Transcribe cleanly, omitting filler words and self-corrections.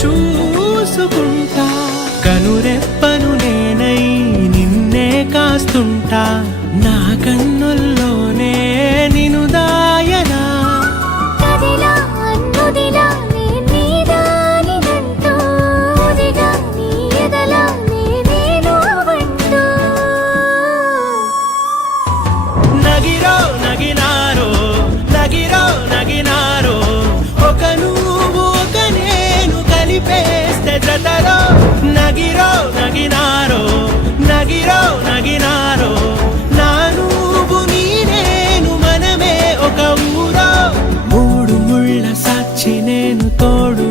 చూసుకుంటా కనురెప్పను నేనై నిన్నే కాస్తుంటా నా కన్నుల్లోనే నిను దాయనా కదిలా అన్నుదిలా నీదానిదంటూ ఉదిగా నీ ఎదలా నేను వంటూ నగిరో నగినారో నగిరో నగినారో ఒక నువ్వు ఒక నేను కలిపేస్తే జతలో నగిరో నగినారో నగిరో నగినారో నా నువ్వు నీ నేను మనమే ఒక ఊరో మూడు ముళ్ళ సాక్షి నేను తోడు